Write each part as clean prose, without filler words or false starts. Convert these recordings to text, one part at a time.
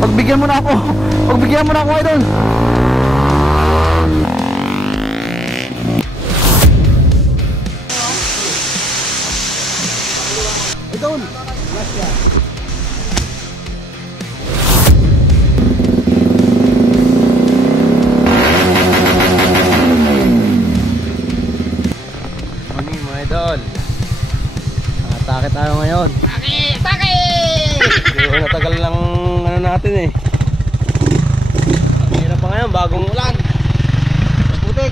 Pagbigyan mo na ako. Pagbigyan mo na ako, idol. Idol. Morning mga idol. Atake tayo ngayon. Yung natagal lang ano natin eh. Ang hirap pa ngayon, bagong ulan. Putik.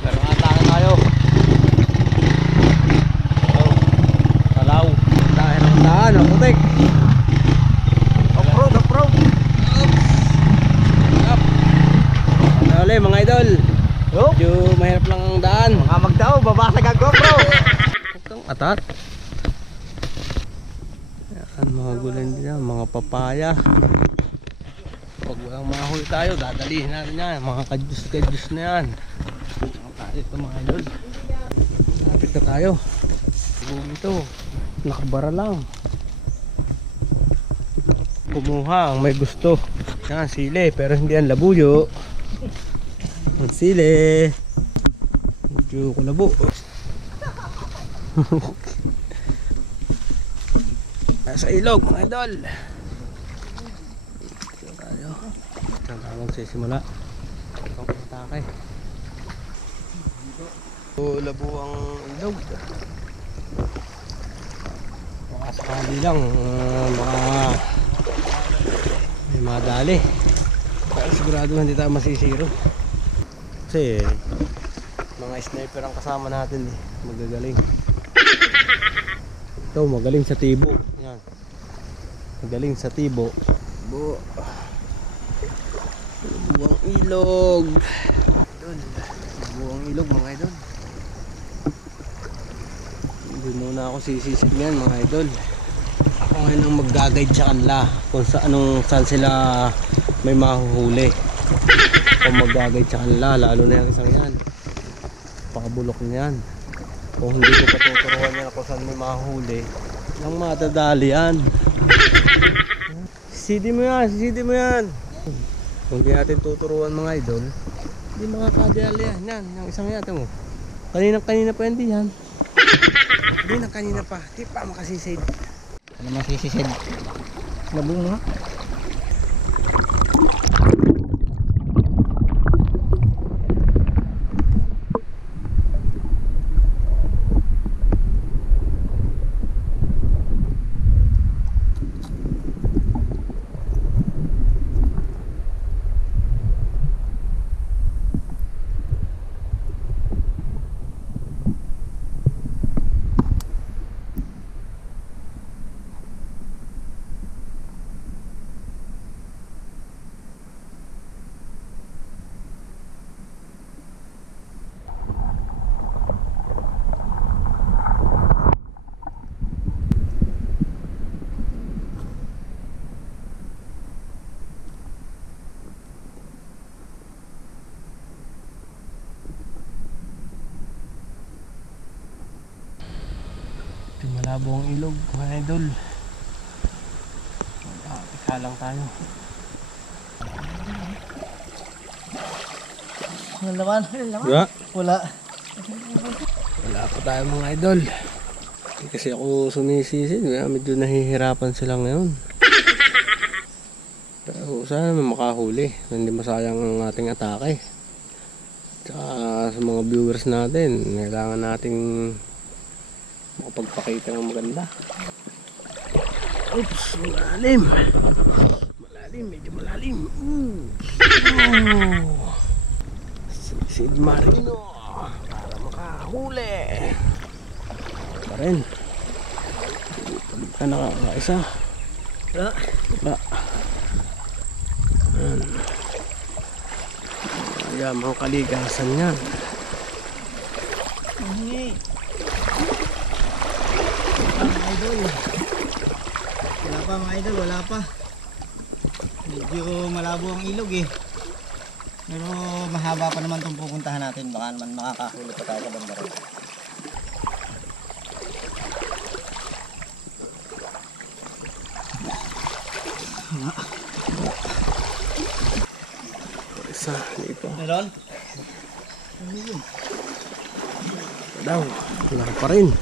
Pero atake tayo. Salaw. Dahil ang daan, ang putik. Off-road, off-road. Ano ulit mga idol? Medyo mahirap lang ang daan. Mga magdaw, babasag ang GoPro. Atat. Yan, mga gulay din, mga papaya. Pag walang mahuli tayo, dadalihin natin yan. Mga kadyus-kadyus na yan. Ito mga idol. Lapit na tayo. Ito, nakabara lang. Kumuha ang may gusto. Yan, sili, pero hindi yan labuyo. Ang sili. Medyo kulabo. Sa ilog mga idol. Dito tayo. Saan tayo magsisimula? Itong atake. Labo ang ilog. Baka sakali lang may madali. Pero sigurado hindi tayo masisiro. Kasi mga sniper ang kasama natin eh. Magagaling. Ito magaling sa tibo. Yan. Magaling sa tibo. Buang ilog. Buang ilog mga idol. Hindi muna ako sisisid ngayon mga idol. Ako ngayon ang mag-guide sa kanila kung saan sila may mahuhuli. Ako mag-guide sa kanila, lalo na yung isang yan. Pakabulok na yan. Kung hindi ko patuturuan yan kung saan may mahuli, lang matadali yan. Sisidi mo yan, sisidi mo yan. Kung di natin tuturuan mga idol, hindi makakadali yan. Yan, yung isang yata mo. Kanina pa hindi yan. Hindi na kanina pa, di pa makasisid. Ano masisisid? Labong nga. Malabo ang ilog mga idol. Ikalang tayo. Wala naman. Wala pa tayo mga idol. Kasi ako sumisisid, medyo nahihirapan sila ngayon. Pero sana makahuli, hindi masayang ang ating atake. Tsaka sa mga viewers natin, kailangan nating makapagpakita ng maganda. Oops, malalim. Malalim, medyo malalim. Sid Marino para makahuli. Pa rin. Pag ka nakakaisa. Wala. Ayan, mga kaligasan yan. Wala pa mga idol, wala pa. Medyo malabo ang ilog eh. Pero mahaba pa naman itong pupuntahan natin. Baka naman makakahuli pa tayo sa bandara. Isa, dito. Meron? Daw, wala pa rin.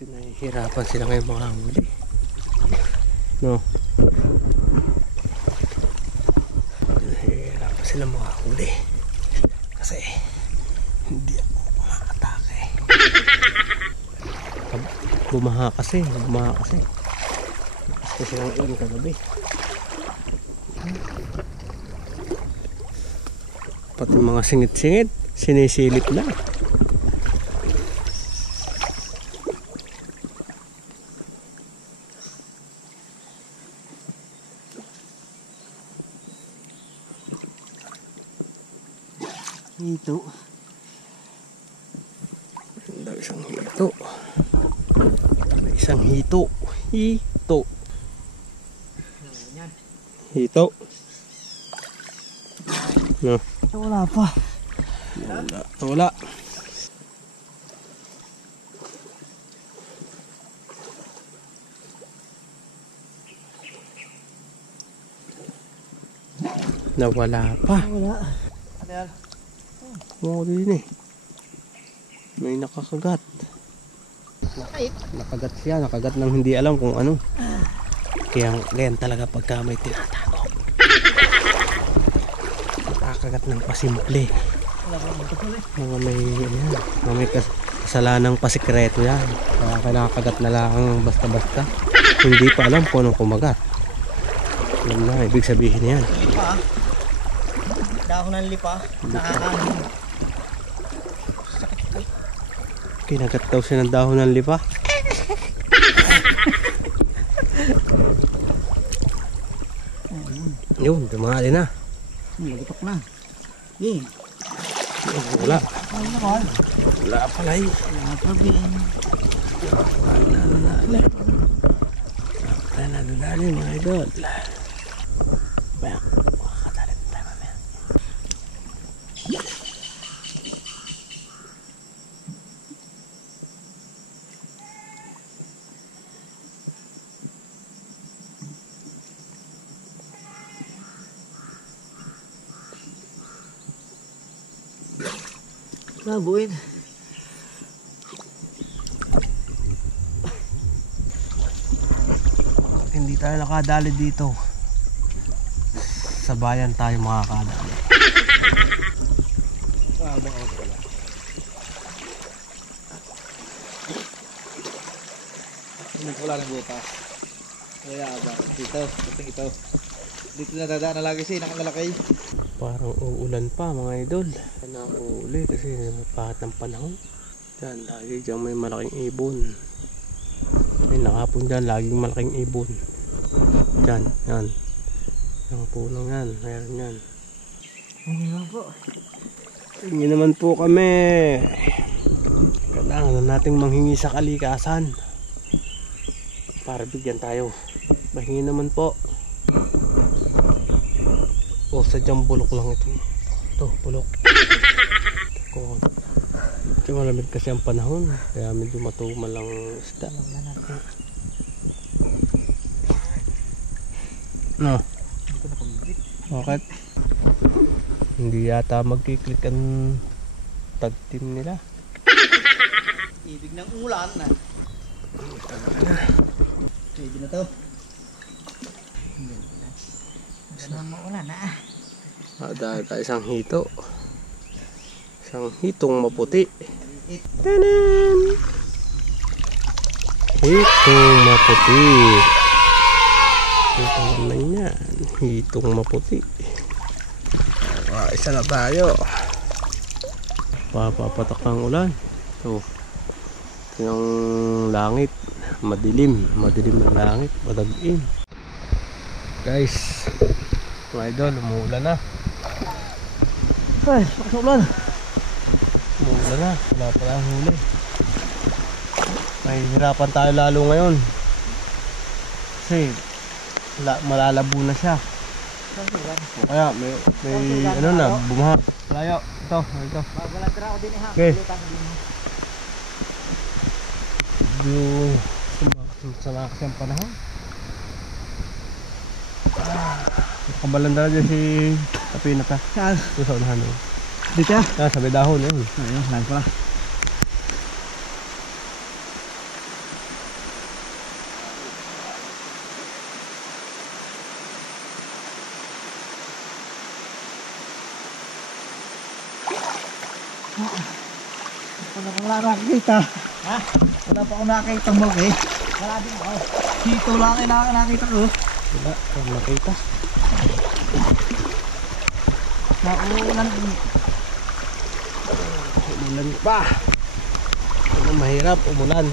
Pinahihirapan sila ngayon mga huli. No? Pinahihirapan sila mga huli. Kasi hindi ako makatake. Bumaha kasi. Kasi lang ulan kagabi. Pati mga singit-singit, sinisilip na. Ito. May isang hito. May isang hito. Hito. Hito. No. Wala pa. Wala. Nawala pa. Wala. Ano yan? Oo din eh. May nakakagat. Nakait. Nakagat siya. Nakagat ng hindi alam kung ano. Kaya ganyan talaga pagka may tinatago. Nakakagat ng pasimple. Wala pa ito pala. Mga may, yan, mga may kasalanang pasikreto yan. Kaya nakakagat na lang basta-basta. Hindi pa alam kung anong kumagat. Alam na, ibig sabihin yan. Lipa. Dahon ng lipa. Nakakanin. Kinagat daw siya ng dahon ng lipa. Yun, dumali na. Nagutok na. Eh. Wala. Ano na kal? Wala pala yun. Wala pa rin. Nadadali mga idol. Bayak. Makakadalit tayo mamaya. Nabuin. Hindi tayo nakadali dito. Sa bayan tayo makakadali. Abang out pala. Nagpula ng butas. Kaya abang. Dito. Ito. Dito na dadaan na lagi siya. Nakalalakay. Parang uulan pa mga idol. Nauuli kasi pahat ng panahon. Diyan, lagi dyan may malaking ibon. May nakapon dyan, laging malaking ibon. Diyan, yan. Yung punong yan, meron yan. Hindi naman po. Hindi naman po kami. Kailangan na nating manghingi sa kalikasan. Para bigyan tayo. Mahingi naman po. O sadyang bulok lang ito. Ito, bulok. Kasi malamig kasi ang panahon. Kaya medyo matumal lang isda. No. Hindi ko napag-bit. Bakit? Hindi yata magkiklik ang tag team nila. Ibig ng ulan na. Pwede na to. Ganun maulan na. Dahil tayo isang hito. Isang hitong maputi. Tanan! Hitong maputi. Ito naman yan. Hitong maputi. Isa na tayo. Papapatak ang ulan. Ito. Ito yung langit. Madilim. Madilim ang langit. Madagin. Guys. Mga idol, umuulan na. Ay, pasok ulan. Umuulan na. Wala pala ang huli. Mahihirapan tayo lalo ngayon. Kasi malalabo na siya. Kaya may ano na, bumaha. Layo. Ito. Bago lang tira ako din ha. Okay. Lutan ko din ha. medyo sama kasi ang panahon. Nakabalanda dyan si Kapinata. Saan? Ito sa unahan doon. Dito? Sabi dahon yun. Ayun, saan pala? Wala pa akong nakakita. Ha? Wala pa akong nakakita mo eh. Wala din ako. Dito lang ay nakakita ko. Wala, wala makita. Naulan. Umulan pa. Ano, mahirap umulan.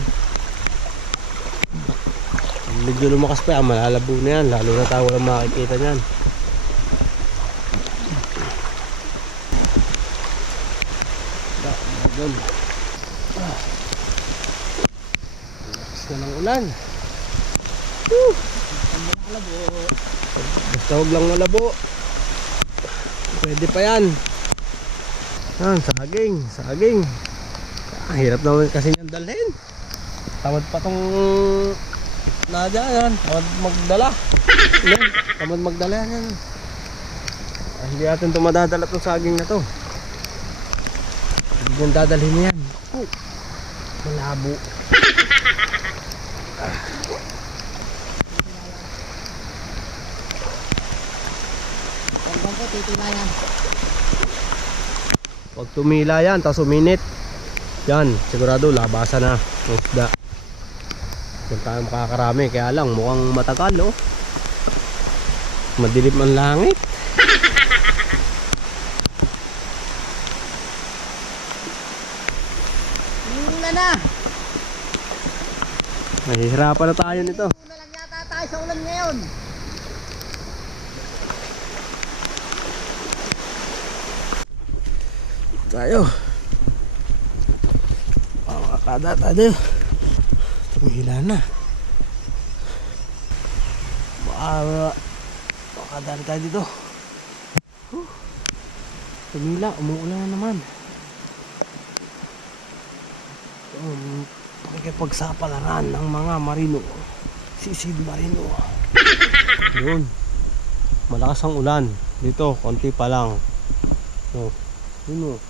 Medyo lumakas pa yan, malalabo na yan. Lalo na tayo walang makikita niyan. Doon. Lakas na ng ulan. Basta huwag lang malabo. Pwede pa yan. Yan, saging. Saging. Ah, hirap naman kasi niyang dalhin. Tamad pa tong Nadia yan. Tamad magdala. Yan, tamad magdala yan. Ah, hindi natin ito madadala itong saging na to. Hindi niyang dadalhin niya yan. Oh, malabo. Titilayan. Pag tumila yan, tapos uminit, yan, sigurado labasan na ng isda. Kung tayo makakarami, kaya lang mukhang matagal, oh. Madilim ang langit. Ulan na. Mahihirapan na tayo nito. Ulan lang yata tayo sa ulan ngayon. Tayo. Makakada tayo. Tumihila na. Makakadaan tayo dito. Tumila, umuulan na naman. Pakikipagsapalaran ng mga marino. Sisid marino. Yun. Malakas ang ulan. Dito, konti pa lang. No. Yun o.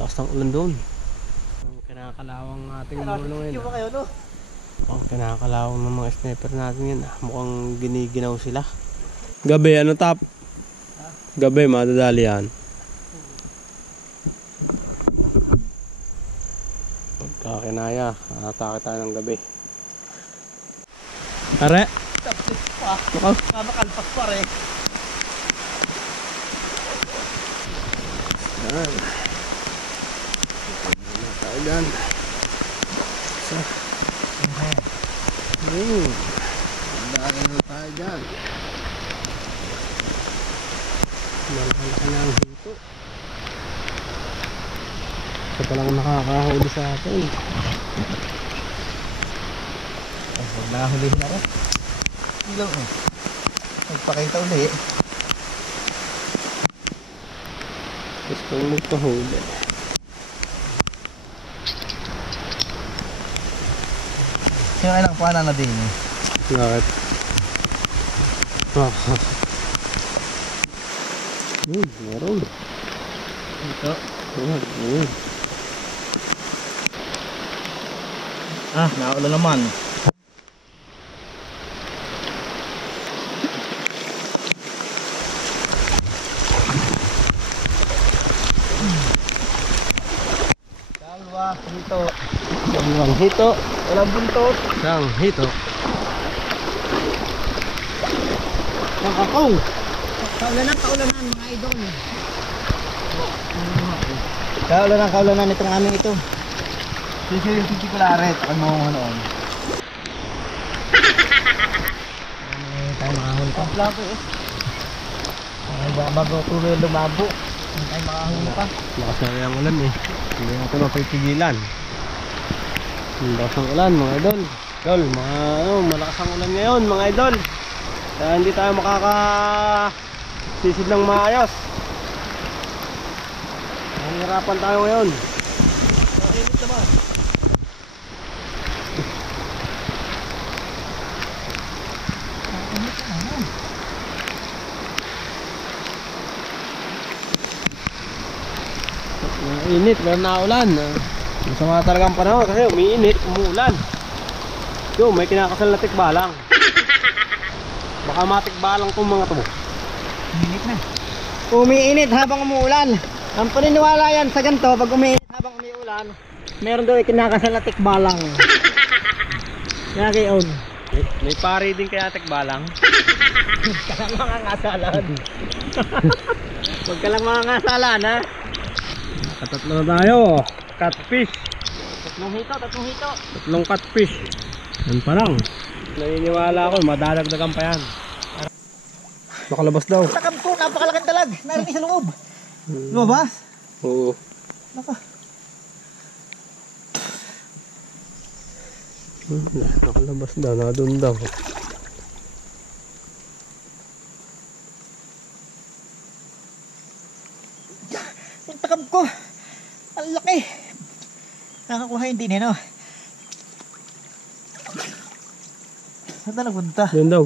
Lakas ng ulan doon. Ang kinakalawang ating mulo ngayon. Yung kayo no? Ang kinakalawang ng mga sniper natin yan. Mukhang giniginaw sila. Gabi, ano tap? Gabi, madadali yan. Pagka kinaya, atake tayo ng gabi. Are? Tapos pa. Makalpas pa rin. Yan. Muna tayo dyan. Isa. Daan na tayo dyan. Malaki na ang hito. Ito palang nakakahuli sa atin. Huwag nahulihin na rin. Ilaw eh. Magpakita uli eh. Gusto mo magpahuli. Sino kayo nakapuha na din eh? Bakit? Meron. Dito. Ayan. Ah, naulan naman. Kalwa, hito. Dalawang hito. Walang buntot. Isang hito. Nakakaw. Kaulanan mga idol. Kaulanan itong aming ito. Sisi yung titikularete. Ako mo noon. Tayo makahuli pa. Plako eh. Bago tuloy lumabo. Tayo makahuli pa. Lakas na yung ulan eh. Hindi natin mapipigilan. Ang lakas ng ulan mga idol. Idol, mga malakas ang ulan ngayon mga idol. Kaya hindi tayo makakasisid ng maayos. Nahihirapan tayo ngayon. Init naman. Init, meron na ulan. Masama talaga ang panahon kasi umiinit, umuulan. Yo, may kinakasal na tikbalang. Baka matikbalang tong mga to. Umiinit na. Umiinit habang umuulan. Ang paniniwala yan sa ganito, pag umiinit habang umuulan, meron daw ikinakasal na tikbalang. Kaya kayo. May pare din kaya tikbalang. Huwag ka lang mga ngasalan. Huwag ka lang mga ngasalan, ha? Nakatatlo na tayo. Catfish. Tatlong hito. Tatlong catfish. Yan pa lang. Naniniwala ako, madadagdagan pa yan. Nakalabas daw. Takam ko, napakalaking dalag. Narinig sa loob. Lumabas? Oo. Naka. Nakalabas daw, nakadun daw. Yung takam ko. Ang laki. Nakakuha yung din, no? Saan na nagpunta? Yun daw.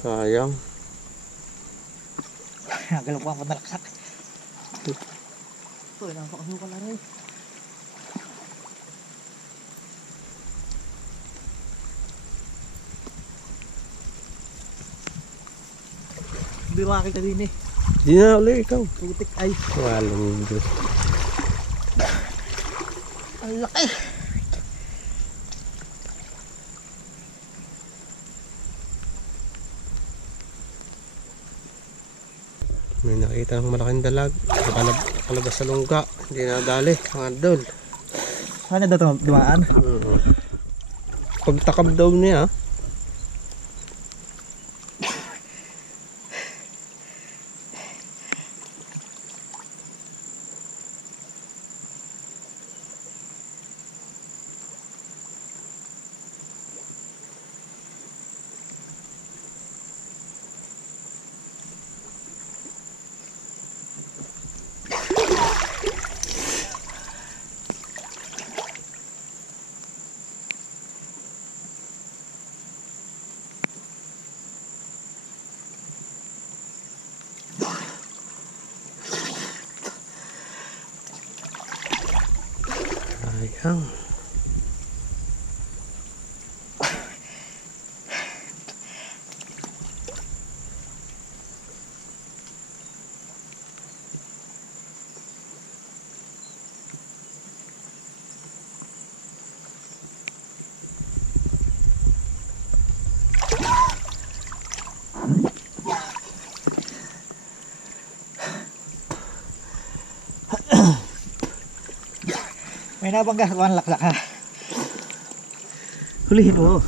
Sayang. Nagalaw ko ang panalaksak. Ito, napakasukan na rin. Biwaki ka din eh. Di na ulit ikaw. Putik ay. Walang Diyos. Ang laki. May nakita ng malaking dalag. Nakalabas sa lungga. Hindi na dali. Ang adol. Saan na daw dumaan? Pagtakab daw niya. Sayang. May nabangga sa laklak ha. Hulihin mo.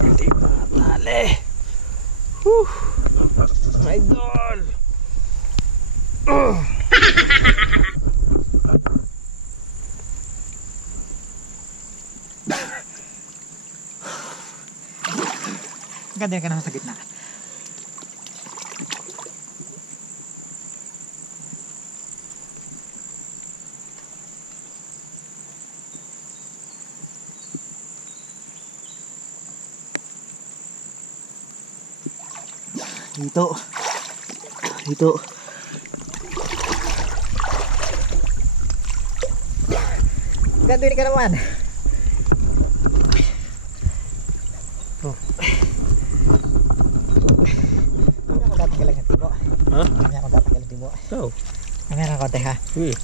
Hindi pa natali. Idol. Ganda ka na sa gitna. Dito. Gandoy ka naman. Oh. Ano ako tatanggalan ng timo? Ha? Ano ako tatanggalan ng timo? So. Ano na konti ha? Sige.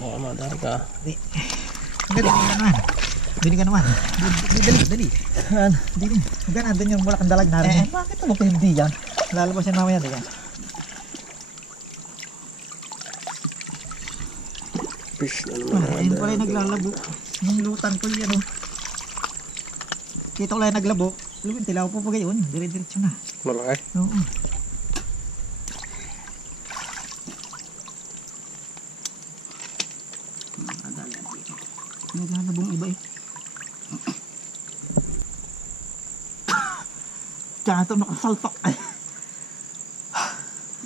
Oo, madar ka. Dili ka naman. Dali. Dili. Hanggang andun yung mulak ang dalag natin. Bakit mo hindi yan? Lalabas yan mamaya yan. Fish na naman. Ayun pala yung naglalabo. Yung lutan ko yan. Kita ko lang yung naglabo. Alam mo, tilaw po pa gayon. Dire-diretso na. Malaki. Oo. Naglalabong iba eh. Tsaka ito nakasalpak ay.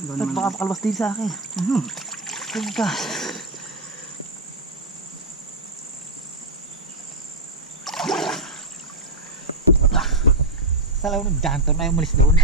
At baka makalabas din sa akin. Tingkas. Salaw ng jantor na yung umalis doon.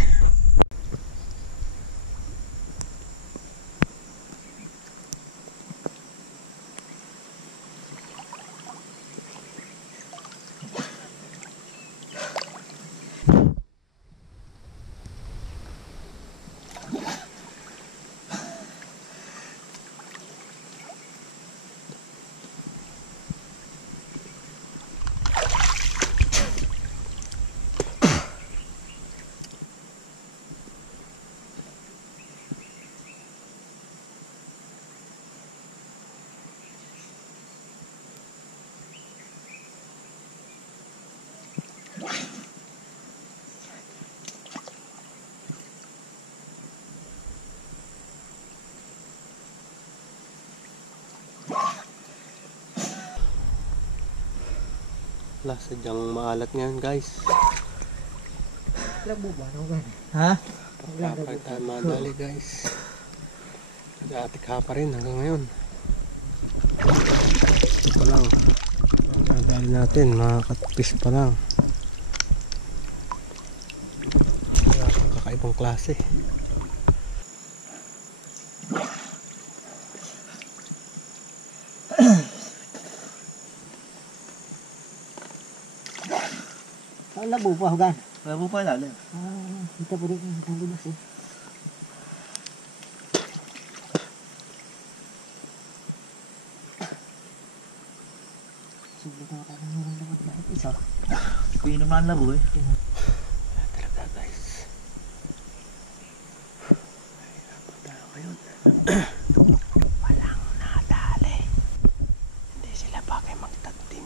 Wala, sadyang maalat ngayon guys. Labo ba? Ano gan? Ha? Kapag tayo madali guys. Nag-aatikha pa rin hanggang ngayon. Ito pa lang. Madali natin, mga katpis pa lang. Wala akong kakaibang klase. Labo pa, gan. Labo pa lalo. Kita pa rin ang libas eh. Subok na tayo ng lamat na isa. Pinom na ang labo eh. Wala talaga guys. Hirapan tayo ngayon. Walang nadali. Hindi sila bagay magtagtim.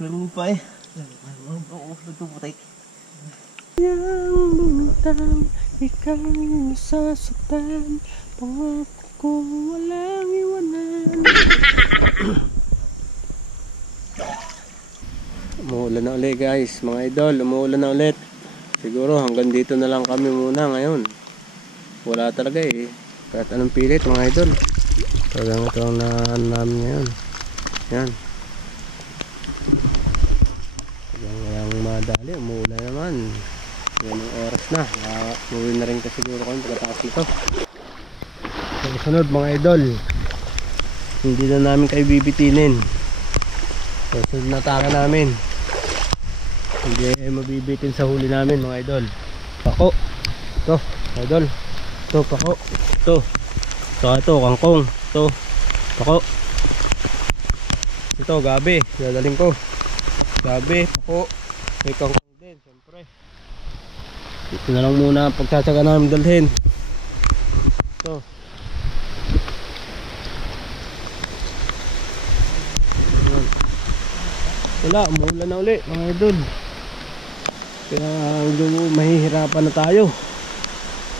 Labo pa eh. Oo, nagpuputik. Yang bumintang, ikaw nasasaktan. Pangako ko walang iwanan. Umuulan na ulit guys, mga idol. Umuulan na ulit. Siguro hanggang dito na lang kami muna ngayon. Wala talaga eh. Kahit anong pilit mga idol. Talagang ito ang nahan namin ngayon. Yan. Walang madali, umuulan naman. Yan ang oras na. Umuwi na rin kasi siguro kami pagkatapos nito. So, sunod mga idol, hindi na namin kayo bibitinin. So, sunod na taka namin. Hindi kayo mabibitin sa huli namin mga idol. Pako. Ito, idol. Ito, pako. Ito. Ito, kangkong. Ito, pako. Ito, gabi. Dadaling ko. Gabi, pako. May kangkong din, syempre. Ito na lang muna ang pagtsatsaga namin dalhin. Ito. Wala, umuulan na uli mga idol. Kaya medyo mahihirapan na tayo.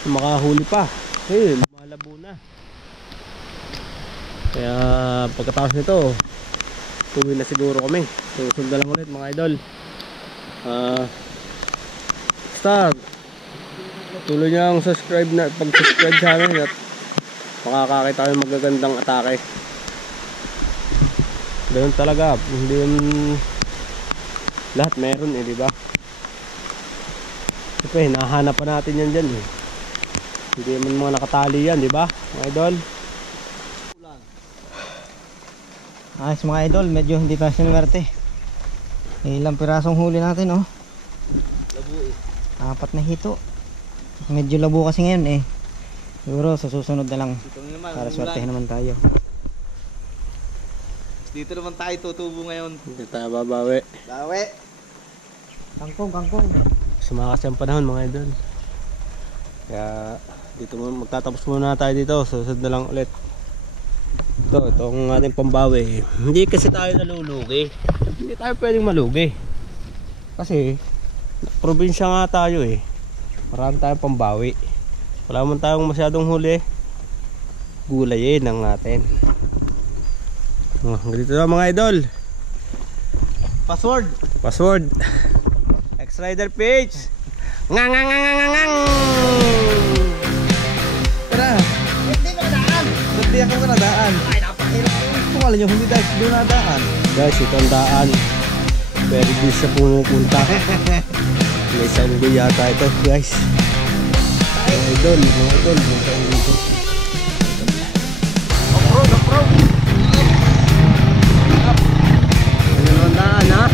Makahuli pa. Kasi lumalabo na. Kaya pagkatapos nito, tuwi na siguro kami. Susunod na lang ulit mga idol. Basta tuloy nyo ang subscribe na pag-subscribe sa amin at makakakita kayo magagandang atake. Ganun talaga, hindi yun lahat meron eh, di ba? Siyempre, nahanap pa natin yan dyan eh. Hindi man mga nakatali yan, di ba? Mga idol. Ayos mga idol, medyo hindi pa sinuwerte. Ilang pirasong huli natin oh. Labo eh. 4 na hito. Medyo labo kasi ngayon eh. Siguro sa susunod na lang Dito naman. para swertehin naman tayo. Dito naman tayo tutubo ngayon. Hindi tayo babawi. Bawi. Kangkong, kangkong. Sumakas ang panahon mga idol. Kaya dito magtatapos muna tayo dito. Susunod na lang ulit. Itong ating pambawi. Hindi kasi tayo nalulugi. Hindi tayo pwedeng malugi. Kasi probinsya nga tayo eh. Marami tayong pambawi. Wala man tayong masyadong huli. Gulayin lang natin. Ganito na mga idol. Password. Password X-Rider page. Ngang ngang ngang ngang ngang. Tara. Hindi ko nadaan. Hindi ako nadaan. Ay, napakahirap. Kung alam nyo, hindi tayo doon nadaan. Guys, ito ang daan. Very good sa pumupunta. May sanggol yata ito guys. Mga idol, may sanggol ito. Off-road. Ano naman daan ha?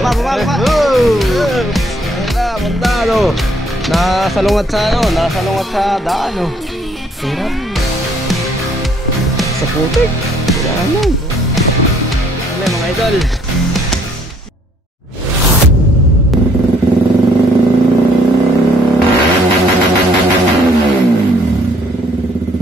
Baba. Banda ano? Nasalungat sa daan oh. Hirap. Sa putik. Kailangan. Ano mga idol?